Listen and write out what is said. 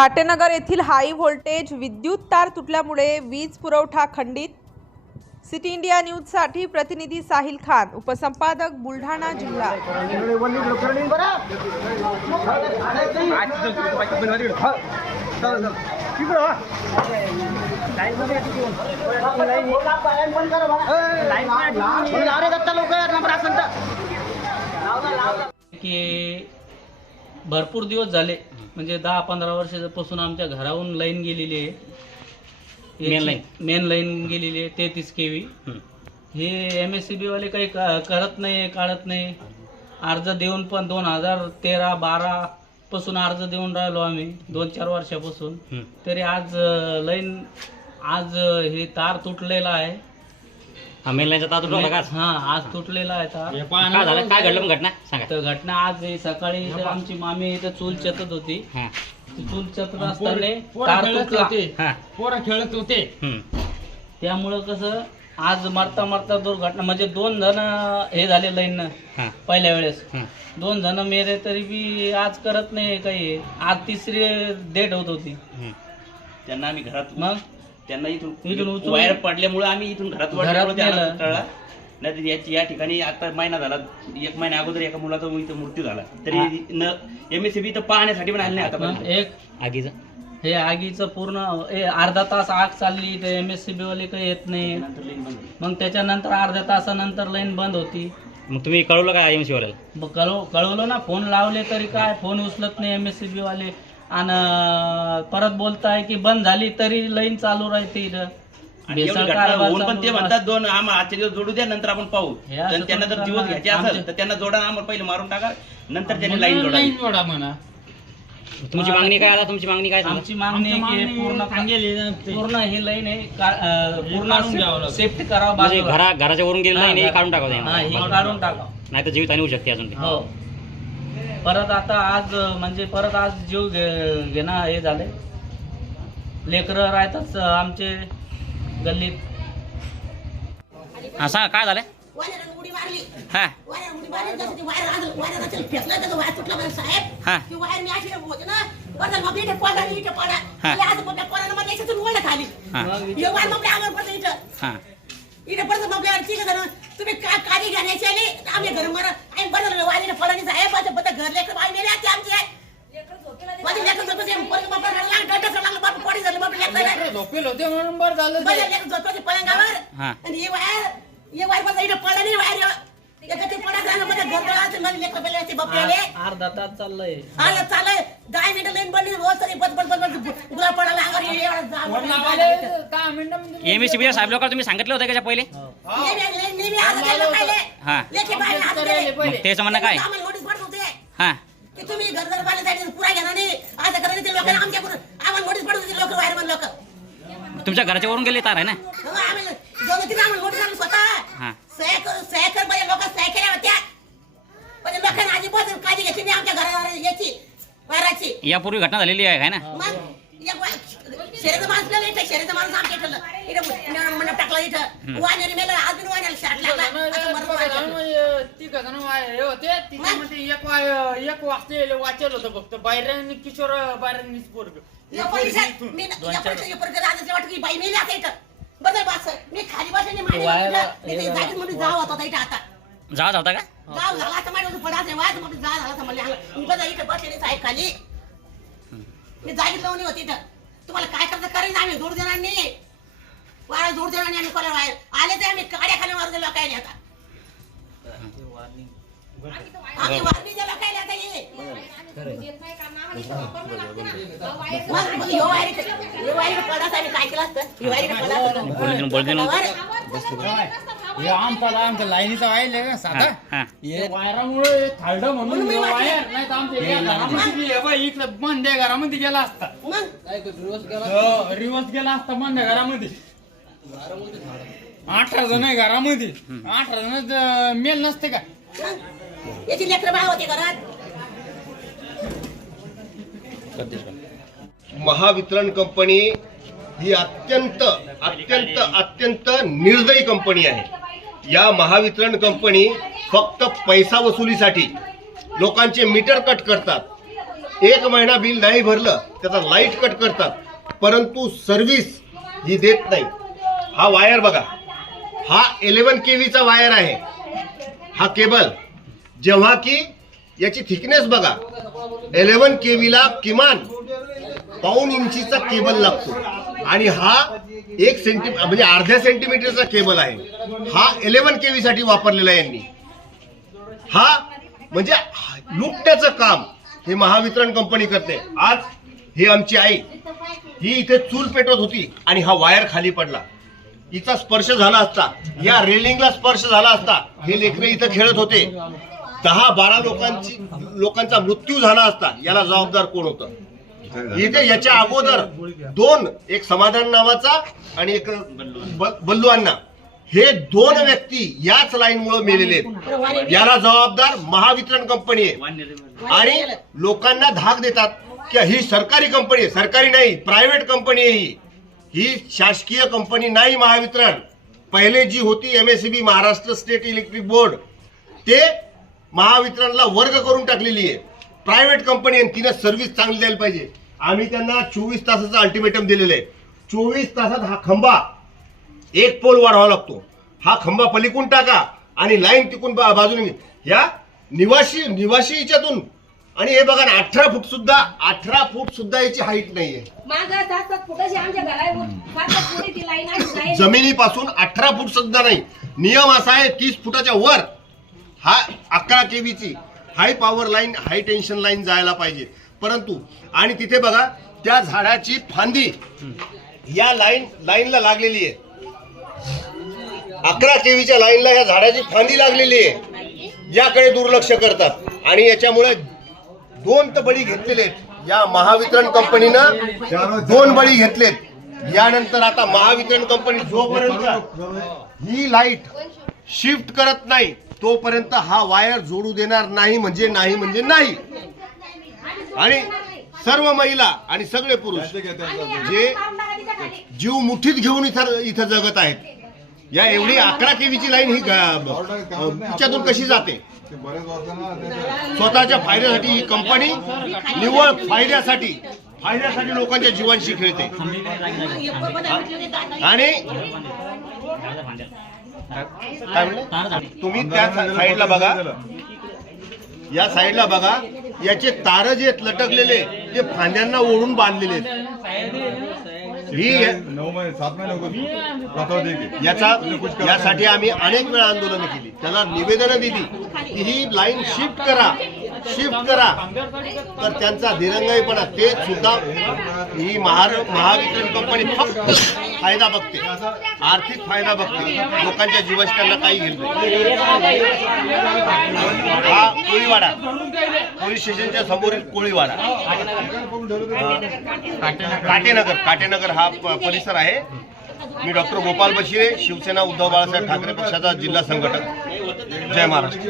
काटेनगर येथील high voltage विद्युत तार तुटल्यामुळे वीज पुरवठा खंडित. सिटी इंडिया न्यूजसाठी प्रतिनिधी साहिल खान उपसंपादक बुलढाणा जिल्हा. की भरपूर दिवस झाले म्हणजे दहा पंधरा वर्षापासून आमच्या घराहून लाईन गेलेली आहे. Main line. मेन लाईन गेलेली आहे तेहतीस के व्ही हे एम एस सी बी वाले काही करत नाही काढत नाही. अर्ज देऊन पण दोन हजार तेरा बारा पासून अर्ज देऊन राहिलो आम्ही दोन चार वर्षापासून. तरी आज लाईन आज हे तार तुटलेला आहे. हा आज? तुटलेला आहे तार काय झालं? काय घडलं मग घटना? सांगा. तर घटना आज सकाळी इथं आमची मामी इथं चूल चतत होती. हा. ती चूल चतत असताना तार तुटला. हा. पोरं खेळत होते. हम्म. त्यामुळं कसं आज मरता मरता दुर्घटना म्हणजे दोन जण हे झाले लाईन हा. पहिल्या वेळेस. हा. दोन जण मेले तरी बी आज करत नाही काही. आज तिसरी डेट होत होती. हम्म. त्यांना आम्ही घरात मग? त्यांना इथून वायर पडल्यामुळे आम्ही इथून घरात नाही तर याची या ठिकाणी आता महिना झाला एक महिन्या अगोदर एका मुलाचा इथं मृत्यू झाला. तरी न एम एस सी बी तर पाहण्यासाठी पण आले नाही आता एक आगीचं? हे आगीचं पूर्ण अर्धा तास आग चालली ते एम एस सी बी वाले काही येत नाही. मग त्याच्यानंतर अर्ध्या तासानंतर लाईन बंद होती. मग तुम्ही कळवलं का एम सी वाल्याला? मग कळव कळवलं ना फोन लावले तरी काय? फोन उचलत नाही एम एस सी बी वाले. आणि परत बोलताय की बंद झाली तरी लाईन चालू राहते. इथं आणि एवढी भेसळ घटना कारभार होऊन पण ते चालू म्हणतात दोन आम्हा दिवस जोडू द्या नंतर आपण पाहू. हे असं तर त्यांना जर थोडं दिवस घ्यायचे. असेल तर त्यांना जोडा आम्हाला पहिले मारून टाका नंतर त्यांनी लाईन जोडावी. लाईन जोडा म्हणा. तुमची मागणी काय आता? तुमची मागणी काय सांगा? आमची मागणी आहे की हे पूर्ण पूर्ण ही लाईन आहे का- अं, काढून घ्यावं पूर्ण लागेल. सेफ्टी करावं म्हणजे बाजूला. घरा घराच्या वरून नाही हा, हे काढून टाकावं हा, हे नाही काढून टाका नाही तर जीवित हानी होऊ शकते अजून ते. हो. परत आता आज म्हणजे परत आज जीव घे- घेणं हे झाले लेकरं राहतात अं, आमचे गल्लीत. हा सांगा काय झालं वाऱ्यानं उडी मारली. हा. वाऱ्यानं उडी मारली जसं ते वायर आज वायर असेल फेकलं त्याचं वायर तुटलं साहेब. हा. ती वायर मी अशी होते ना बदल मग इथे पडा इथे पडा. हा. तुम्ही का काळजी घेण्याची आली आम्ही घर मर आणि बदल वारीने पडानी साहेब माझं बदल घर लेकर बाई मेले ते आमचे. माझे लेकर झोपते पोरं बापा रडला डंडा लागला. बापा पडी झालं. बापा लेकर झोपेल होते म्हणून बरं झालं बदल ते. लेकर झोपते पलंगावर. आणि हे वायर हे वायर बदल इथे पडला नाही वायर एका ते पडा झालं. माझ्या घर जळाचं माझे लेकर बेले ते बापले अर्धा तास चाललंय. आलं चालय दहा मिनिटं लाईन बनली. रोज तरी पडायला अंगावर मिनिटामध्ये एम एस सी साहेब लोक तुम्ही सांगितलं होतं त्याच्या पहिले? हो. हा. मग. त्याचं म्हणणं काय? आम्हाला नोटीस पडत होते हा. की तुम्ही घर घर बांधण्यासाठी पुरा घेणार नाही. असं करत ते लोकांना आमच्याकडून आम्हाला नोटीस पडत होती लोक बाहेर लोक. तुमच्या घराच्या वरून गेले तार आहे ना? आम्ही दोन तीन आम्हाला नोटीस आणून स्वतः हा. यापूर्वी घटना झालेली आहे ना? शरीराचं माणूस नाही इथं शरीराचं माणूस आमच्या इथलं इथं मंडप टाकला इथं. वाण्याने मेलं अजून वाण्याला शाट लागला. असं मरण वाटलं. तिघ जण हे होते. एक वा- एक वाचले वाचेल होतं फक्त. बाहेर किशोर बाहेर पोरग. या परिसरात मी या परिसरात- या परिसरात राहण्याचं वाटतं की बाई मेली आता इथं. बदल बस. मी खाली बसले मांडी वाया-. मी ते म्हणून जाव होता इथं आता. होता का? जाव झाला आता माझ्या पडायचं वाज मग जा झाला तर म्हणले इथं बसलेले साहेब खाली. मी जागेत लावणी होती इथं. तुम्हाला काय करायचं करेन आम्ही जोड देणार नाही. वाळा जोड देणार नाही आम्ही कोणाला बाहेर. आले ते आम्ही काड्या खाली मारून दिला काय आता. आम्ही वारणी दिला काय आता ये मग मग ह्यो वायर इथं- ह्यो वायर इथं पडायचा आम्ही काय केलं असतं? ह्यो पडायचं. हे आमचा आमच्या लाईनीचा वायर आहे ना हा साधा? हा हे. वायरामुळे थाळलं म्हणून हे वायर नाही तर आमच्या एका घरामध्ये हे बघ, इकडं बंद आहे घरामध्ये गेला असता. हो, रिवर्स गेला असता बंद आहे घरामध्ये. अठरा जण आहे घरामध्ये. अठरा जण मेल नसते का? मग? याची लेकरं बाळ होते घरात. महावितरण कंपनी ही अत्यंत अत्यंत अत्यंत निर्दयी कंपनी आहे. या महावितरण कंपनी फक्त पैसा वसुलीसाठी लोकांचे मीटर कट करतात. एक महिना बिल नाही भरलं त्याचा लाइट कट करतात. परंतु सर्व्हिस ही देत नाही. हा वायर बघा. हा एलेवन के व्हीचा वायर आहे. हा केबल जेव्हा की याची थिकनेस बघा. एलेवन के व्हीला किमान पाऊन इंचीचा केबल लागतो. आणि हा एक सेंटी म्हणजे अर्ध्या सेंटीमीटरचा केबल आहे. हा इलेव्हन केव्ही साठी वापरलेला आहे यांनी. हा म्हणजे लुटण्याचं काम हे महावितरण कंपनी करते. आज ही आमची आई ही इथे चूल पेटवत होती आणि हा वायर खाली पडला. हिचा स्पर्श झाला असता या रेलिंगला स्पर्श झाला असता हे लेकरे इथं खेळत होते. दहा बारा लोकांची लोकांचा मृत्यू झाला असता याला जबाबदार कोण होतं? इथे याच्या अगोदर दोन एक समाधान नावाचा आणि एक ब- बल्लू अण्णा. हे दोन व्यक्ती याच लाईन मुळे मेलेले आहेत. याला जबाबदार महावितरण कंपनी आहे. आणि लोकांना धाक देतात की ही सरकारी कंपनी आहे. सरकारी नाही प्रायव्हेट कंपनी आहे ही. ही शासकीय कंपनी नाही महावितरण. पहिले जी होती MSCB Maharashtra state electric board ते महावितरणला वर्ग करून टाकलेली आहे. प्रायव्हेट कंपनी आहे तिने सर्व्हिस चांगली द्यायला पाहिजे. आम्ही त्यांना चोवीस तासाचं अल्टिमेटम दिलेलं आहे. चोवीस तासात हा खंबा एक पोल वाढवावा लागतो. हा खंबा पलीकडून टाका आणि लाईन तिकून बा- बाजूने या निवासी निवासी याच्यातून. आणि हे बघा ना अठरा फूट सुद्धा अठरा फूट सुद्धा याची हाईट नाहीये. जमिनीपासून अठरा फूट सुद्धा नाही. नियम असा आहे तीस फुटाच्या वर हा अकरा केवीची high power line high tension line जायला पाहिजे. परंतु आणि तिथे बघा त्या झाडाची फांदी या लाईन लाईनला लागलेली आहे. अकरा केवीच्या लाईनला या झाडाची फांदी लागलेली आहे. याकडे दुर्लक्ष करतात. आणि याच्यामुळे दोन तर बळी घेतलेले आहेत. या महावितरण कंपनीनं दोन बळी घेतलेत. यानंतर आता महावितरण कंपनी जोपर्यंत ही लाइट शिफ्ट करत नाही तोपर्यंत हा वायर जोडू देणार नाही म्हणजे नाही म्हणजे नाही. आणि सर्व महिला आणि सगळे पुरुष जे जीव मुठीत घेऊन इथं इथं जगत आहेत. या एवढी अकरा केवीची लाईन ही तिच्यातून कशी जाते? स्वतःच्या फायद्यासाठी ही कंपनी निव्वळ फायद्यासाठी फायद्यासाठी लोकांच्या जीवांशी खेळते. आणि काय म्हणले? तुम्ही त्या साईडला बघा. या साईडला बघा. याचे तार जे आहेत लटकलेले ते फांद्यांना ओढून बांधलेले याचा यासाठी आम्ही अनेक वेळा आंदोलनं केली. त्याला निवेदनं दिली की ही लाईन शिफ्ट करा. शिफ्ट करा. तर त्यांचा दिरंगाईपणा ते सुद्धा ही महार महावितरण कंपनी फक्त फायदा बघते. आर्थिक फायदा बघते. लोकांच्या जीवाशी त्यांना काही घेत नाही. हा कोळीवाडा. पोलीस स्टेशनच्या समोरील कोळीवाडा. काटेनगर. काटेनगर हा प- परिसर आहे. मी डॉक्टर गोपाल बशिरे शिवसेना उद्धव बाळासाहेब ठाकरे पक्षाचा जिल्हा संघटक. जय महाराष्ट्र.